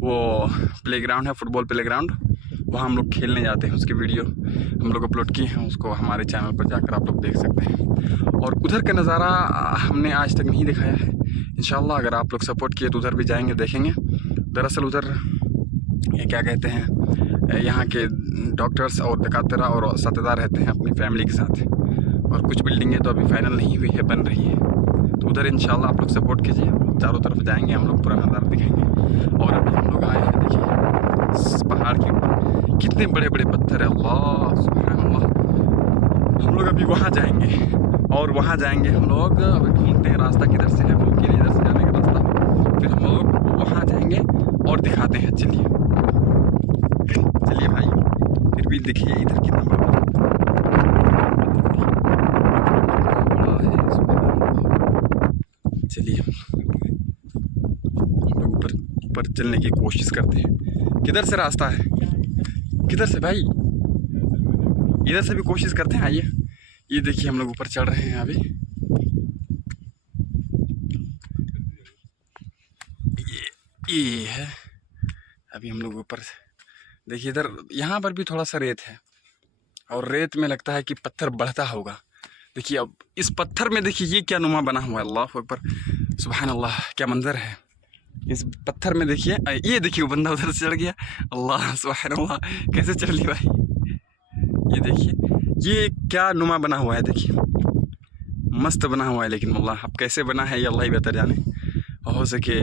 वो प्लेग्राउंड है, football playground, वहाँ हम लोग खेलने जाते हैं। उसकी वीडियो हम लोग अपलोड किए हैं, उसको हमारे चैनल पर जाकर आप लोग देख सकते हैं। और उधर का नज़ारा हमने आज तक नहीं दिखाया है। इंशाल्लाह अगर आप लोग सपोर्ट किए तो उधर भी जाएंगे, देखेंगे। दरअसल उधर ये क्या कहते हैं, यहाँ के डॉक्टर्स और दकातरा और साथीदार रहते हैं अपनी फैमिली के साथ। और कुछ बिल्डिंगें तो अभी फाइनल नहीं हुई है, बन रही है। तो उधर इंशाल्लाह आप लोग सपोर्ट कीजिए, चारों तरफ जाएंगे हम लोग, पूरा नज़ारा दिखाएंगे। और अभी हम लोग आए हैं, देखिए इस पहाड़ के ऊपर कितने बड़े बड़े पत्थर है, अल्लाह सुभान अल्लाह। हम लोग अभी वहाँ जाएंगे, और वहाँ जाएंगे हम लोग। अभी ढूंढते हैं रास्ता किधर से है, मुमकिन इधर से जाने का रास्ता। फिर हम लोग वहाँ जाएंगे और दिखाते हैं। चलिए चलिए भाई, फिर भी देखिए इधर कितना बड़ा है। चलिए हम लोग ऊपर चलने की कोशिश करते हैं। किधर से रास्ता है, किधर से भाई? इधर से भी कोशिश करते हैं। आइए, ये देखिए हम लोग ऊपर चढ़ रहे हैं अभी। ये है अभी हम लोग ऊपर। देखिए इधर, यहाँ पर भी थोड़ा सा रेत है, और रेत में लगता है कि पत्थर बढ़ता होगा। देखिए अब इस पत्थर में देखिए ये क्या नुमा बना हुआ है, अल्लाह अकबर सुभान अल्लाह, क्या मंजर है इस पत्थर में। देखिए ये देखिए वो बंदा उधर से चढ़ गया, अल्लाह सुभान अल्लाह, कैसे चढ़ ली भाई। ये देखिए ये क्या नुमा बना हुआ है, देखिए मस्त बना हुआ है। लेकिन अल्लाह अब कैसे बना है ये अल्लाह ही बेहतर जाने। हो सके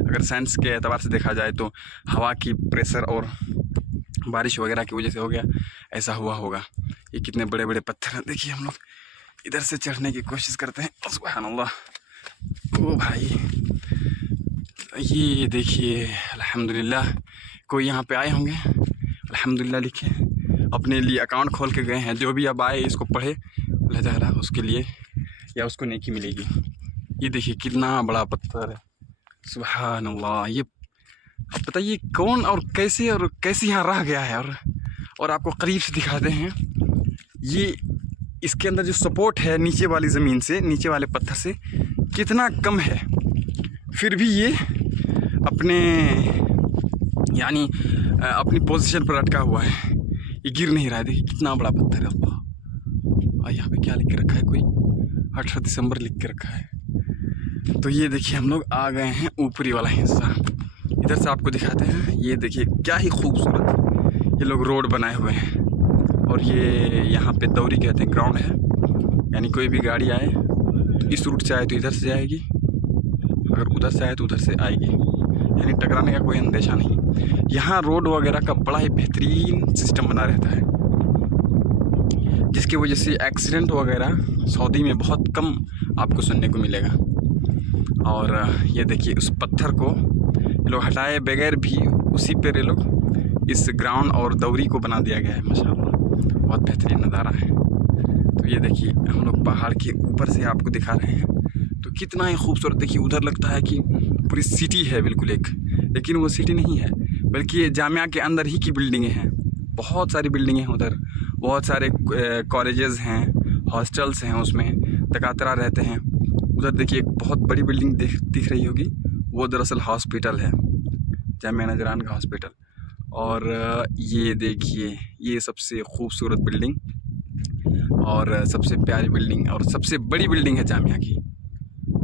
अगर साइंस के एतबार से देखा जाए तो हवा की प्रेशर और बारिश वगैरह की वजह से हो गया, ऐसा हुआ होगा। ये कितने बड़े बड़े पत्थर हैं। देखिए हम लोग इधर से चढ़ने की कोशिश करते हैं, सुभान अल्लाह। ओ भाई ये देखिए, अल्हम्दुलिल्लाह कोई यहाँ पे आए होंगे, अल्हम्दुलिल्लाह लिखे, अपने लिए अकाउंट खोल के गए हैं। जो भी अब आए इसको पढ़े अल्लाह ताला उसके लिए या उसको नेकी मिलेगी। ये देखिए कितना बड़ा पत्थर है, सुभान अल्लाह। ये अब बताइए कौन और कैसे यहाँ रह गया है। और आपको करीब से दिखाते हैं, ये इसके अंदर जो सपोर्ट है नीचे वाली ज़मीन से, नीचे वाले पत्थर से कितना कम है, फिर भी ये अपने यानी अपनी पोजीशन पर अटका हुआ है, ये गिर नहीं रहा है। देखिए कितना बड़ा पत्थर है, अल्लाह। और यहाँ पे क्या लिख के रखा है, कोई 18 दिसंबर लिख के रखा है। तो ये देखिए हम लोग आ गए हैं ऊपरी वाला हिस्सा। इधर से आपको दिखाते हैं, ये देखिए क्या ही खूबसूरत ये लोग रोड बनाए हुए हैं। और ये यहाँ पे दौरी कहते हैं, ग्राउंड है, यानी कोई भी गाड़ी आए तो इस रूट से आए तो इधर से जाएगी, अगर उधर से आए तो उधर से आएगी, यानी टकराने का कोई अंदेशा नहीं। यहाँ रोड वगैरह का बड़ा ही बेहतरीन सिस्टम बना रहता है, जिसकी वजह से एक्सीडेंट वगैरह सऊदी में बहुत कम आपको सुनने को मिलेगा। और ये देखिए उस पत्थर को ये लोग हटाए बगैर भी उसी पर ये लोग इस ग्राउंड और दौरी को बना दिया गया है। माशाल्लाह बहुत बेहतरीन नज़ारा है। तो ये देखिए हम लोग पहाड़ के ऊपर से आपको दिखा रहे हैं, तो कितना ही खूबसूरत। देखिए उधर लगता है कि पूरी सिटी है बिल्कुल एक, लेकिन वो सिटी नहीं है, बल्कि ये जामिया के अंदर ही की बिल्डिंगें हैं। बहुत सारी बिल्डिंगें हैं उधर, बहुत सारे कॉलेजेस हैं, हॉस्टल्स हैं, उसमें दकातरा रहते हैं। उधर देखिए एक बहुत बड़ी बिल्डिंग दिख रही होगी, वो दरअसल हॉस्पिटल है, जामिया नजरान का हॉस्पिटल। और ये देखिए ये सबसे खूबसूरत बिल्डिंग और सबसे प्यारी बिल्डिंग और सबसे बड़ी बिल्डिंग है जामिया की।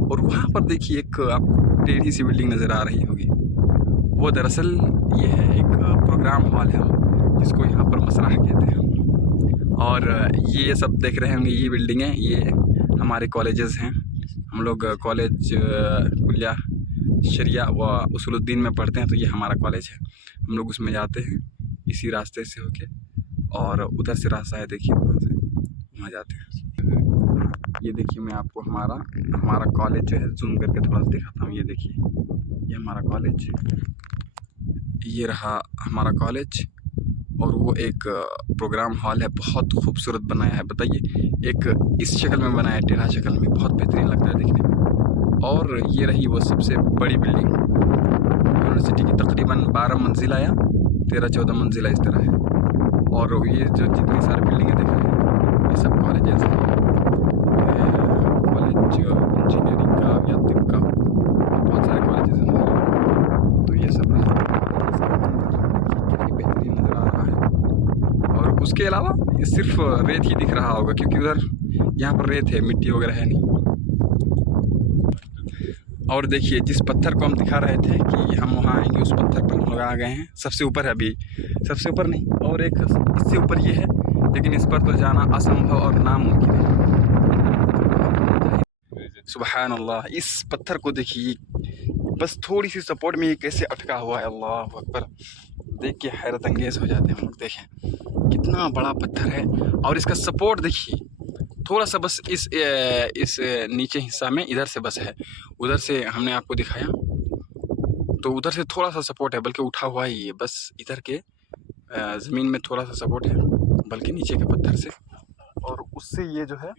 और वहाँ पर देखिए एक आपको टेढ़ी सी बिल्डिंग नज़र आ रही होगी, वो दरअसल ये है एक प्रोग्राम हॉल है, जिसको यहाँ पर मसराह कहते हैं। और ये सब देख रहे होंगे, ये बिल्डिंगें, ये हमारे कॉलेजेस हैं। हम लोग कॉलेज कुलिया शरिया व उसूलुद्दीन में पढ़ते हैं, तो ये हमारा कॉलेज है। हम लोग उसमें जाते हैं इसी रास्ते से होके, और उधर से रास्ता है, देखिए वहाँ से वहाँ जाते हैं। ये देखिए मैं आपको हमारा कॉलेज जो है जूम करके थोड़ा सा दिखाता हूँ। ये देखिए ये हमारा कॉलेज, ये रहा हमारा कॉलेज, और वो एक प्रोग्राम हॉल है, बहुत खूबसूरत बनाया है। बताइए एक इस शक्ल में बनाया है, टेढ़ा शक्ल में, बहुत बेहतरीन लगता है देखने में। और ये रही वो सबसे बड़ी बिल्डिंग यूनिवर्सिटी की, तकरीबन 12 मंजिला या 13-14 मंजिला इस तरह है। और ये जो जितनी सारी बिल्डिंगें देख रहे हैं, ये सब कॉलेजेस हैं, कॉलेज इंजीनियरिंग का या तिब का, बहुत सारे कॉलेजेस हैं। तो ये सब है। के अलावा सिर्फ रेत ही दिख रहा होगा, क्योंकि उधर यहाँ पर रेत है, मिट्टी वगैरह है नहीं। और देखिए जिस पत्थर को हम दिखा रहे थे कि हम वहाँ आएंगे, उस पत्थर पर हम लोग आ गए हैं। सबसे ऊपर है अभी, सबसे ऊपर नहीं, और एक इससे ऊपर ये है, लेकिन इस पर तो जाना असंभव और नामुमकिन है। सुबहान अल्लाह, इस पत्थर को देखिए, बस थोड़ी सी सपोर्ट में ये कैसे अटका हुआ है। अल्लाह अकबर, देख के हैरत अंगेज हो जाते हैं हम लोग। देखें कितना बड़ा पत्थर है, और इसका सपोर्ट देखिए थोड़ा सा बस इस नीचे हिस्सा में इधर से बस है, उधर से हमने आपको दिखाया तो उधर से थोड़ा सा सपोर्ट है, बल्कि उठा हुआ ही है, बस इधर के ज़मीन में थोड़ा सा सपोर्ट है, बल्कि नीचे के पत्थर से, और उससे ये जो है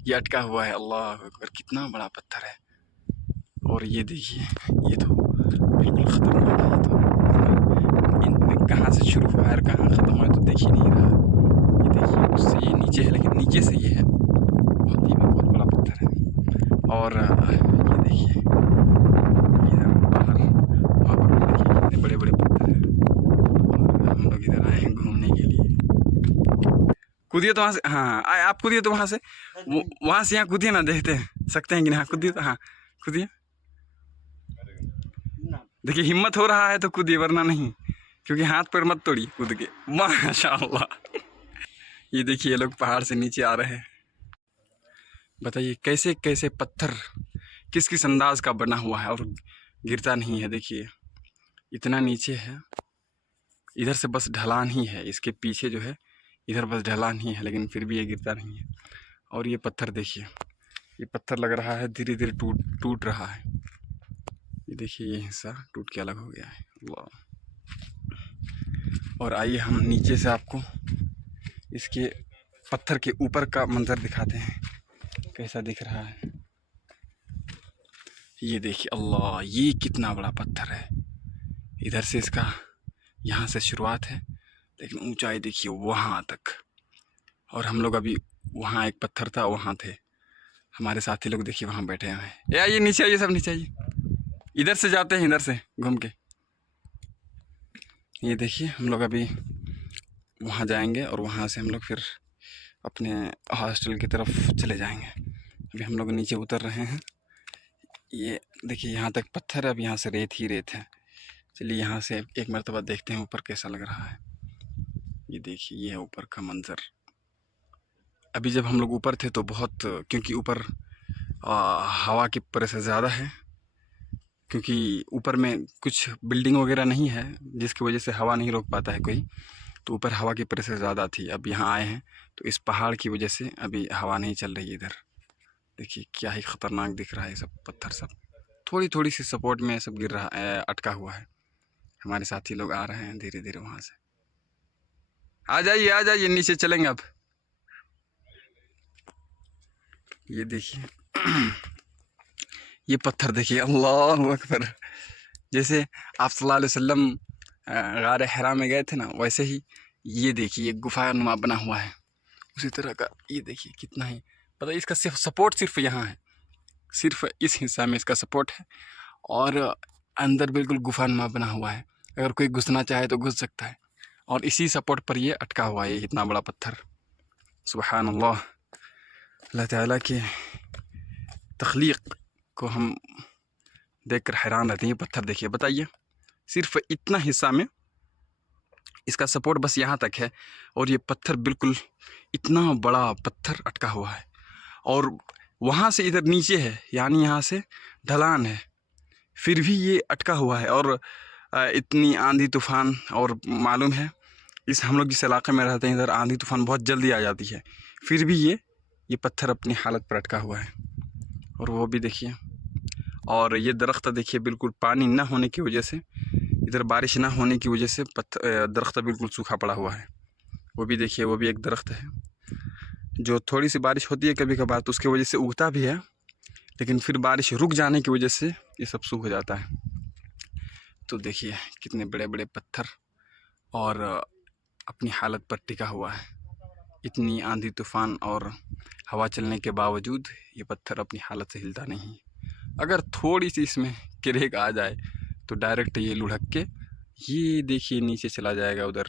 ये अटका हुआ है। अल्लाह अकबर, कितना बड़ा पत्थर है। और ये देखिए, ये तो बिल्कुल ख़तरनाक है। ये तो इनमें कहाँ से शुरू हुआ है और कहाँ ख़त्म हुआ है तो देख ही नहीं रहा। ये देखिए, उससे ये नीचे है, लेकिन नीचे से ये है, बहुत बड़ा पत्थर है। और ये देखिए इधर बाहर, वहाँ पर भी देखिए कितने बड़े बड़े पत्थर हैं। और हम लोग इधर आए हैं घूमने के लिए। कूदिए तो वहाँ से, हाँ आप कूदिए तो वहाँ से, वहाँ से यहाँ कूदिए ना, देखते हैं सकते हैं कि नहीं। कूदिए तो, हाँ कूदिए, देखिए हिम्मत हो रहा है तो कूदिए, वरना नहीं, क्योंकि हाथ पैर मत तोड़िए कूद के। माशाअल्लाह, ये देखिए लोग पहाड़ से नीचे आ रहे हैं। बताइए कैसे कैसे पत्थर किस किस अंदाज का बना हुआ है और गिरता नहीं है। देखिए इतना नीचे है, इधर से बस ढलान ही है, इसके पीछे जो है इधर बस ढलान ही है, लेकिन फिर भी ये गिरता नहीं है। और ये पत्थर देखिए, ये पत्थर लग रहा है धीरे धीरे टूट रहा है। ये देखिए ये हिस्सा टूट के अलग हो गया है। वाह। और आइए हम नीचे से आपको इसके पत्थर के ऊपर का मंजर दिखाते हैं, कैसा दिख रहा है। ये देखिए, अल्लाह, ये कितना बड़ा पत्थर है। इधर से इसका यहाँ से शुरुआत है, लेकिन ऊंचाई देखिए वहाँ तक। और हम लोग अभी वहाँ एक पत्थर था, वहाँ थे हमारे साथी लोग, देखिए वहाँ बैठे हुए हैं। ये आइए नीचे आइए, सब नीचे आइए, इधर से जाते हैं, इधर से घूम के। ये देखिए हम लोग अभी वहाँ जाएंगे और वहाँ से हम लोग फिर अपने हॉस्टल की तरफ चले जाएंगे। अभी हम लोग नीचे उतर रहे हैं। ये देखिए यहाँ तक पत्थर है, अब यहाँ से रेत ही रेत है। चलिए यहाँ से एक मरतबा देखते हैं ऊपर कैसा लग रहा है। ये देखिए ये है ऊपर का मंज़र। अभी जब हम लोग ऊपर थे तो बहुत, क्योंकि ऊपर हवा की प्रेशर ज़्यादा है, क्योंकि ऊपर में कुछ बिल्डिंग वगैरह नहीं है, जिसकी वजह से हवा नहीं रोक पाता है कोई, तो ऊपर हवा की प्रेशर ज़्यादा थी। अब यहाँ आए हैं तो इस पहाड़ की वजह से अभी हवा नहीं चल रही है इधर। देखिए क्या ही ख़तरनाक दिख रहा है, सब पत्थर सब थोड़ी थोड़ी सी सपोर्ट में सब गिर रहा है, अटका हुआ है। हमारे साथी लोग आ रहे हैं धीरे धीरे वहाँ से। आ जाइए नीचे चलेंगे अब। ये देखिए ये पत्थर देखिए, अल्लाह अकबर, जैसे आप सल्लल्लाहु अलैहि वसल्लम गार हिरा में गए थे ना, वैसे ही ये देखिए गुफा नुमा बना हुआ है उसी तरह का। ये देखिए कितना ही, पता है इसका सिर्फ सपोर्ट सिर्फ यहाँ है, सिर्फ इस हिस्सा में इसका सपोर्ट है, और अंदर बिल्कुल गुफा नुमा बना हुआ है। अगर कोई घुसना चाहे तो घुस सकता है, और इसी सपोर्ट पर ये अटका हुआ है, इतना बड़ा पत्थर। सुबहान अल्लाह, अल्लाह ताला की तख्लीक को हम देखकर हैरान रहते हैं। ये पत्थर देखिए, बताइए सिर्फ इतना हिस्सा में इसका सपोर्ट बस यहाँ तक है, और ये पत्थर बिल्कुल इतना बड़ा पत्थर अटका हुआ है, और वहाँ से इधर नीचे है, यानी यहाँ से ढलान है, फिर भी ये अटका हुआ है। और इतनी आंधी तूफ़ान, और मालूम है इस हम लोग जिस इलाके में रहते हैं इधर आंधी तूफ़ान बहुत जल्दी आ जाती है, फिर भी ये पत्थर अपनी हालत पर अटका हुआ है। और वो भी देखिए, और ये दरख्त देखिए बिल्कुल पानी ना होने की वजह से, इधर बारिश ना होने की वजह से दरख्त बिल्कुल सूखा पड़ा हुआ है। वो भी देखिए, वो भी एक दरख्त है जो थोड़ी सी बारिश होती है कभी कभार तो उसकी वजह से उगता भी है, लेकिन फिर बारिश रुक जाने की वजह से ये सब सूख जाता है। तो देखिए कितने बड़े बड़े पत्थर, और अपनी हालत पर टिका हुआ है। इतनी आंधी तूफ़ान और हवा चलने के बावजूद ये पत्थर अपनी हालत से हिलता नहीं। अगर थोड़ी सी इसमें क्रेक आ जाए तो डायरेक्ट ये लुढ़क के ये देखिए नीचे चला जाएगा उधर।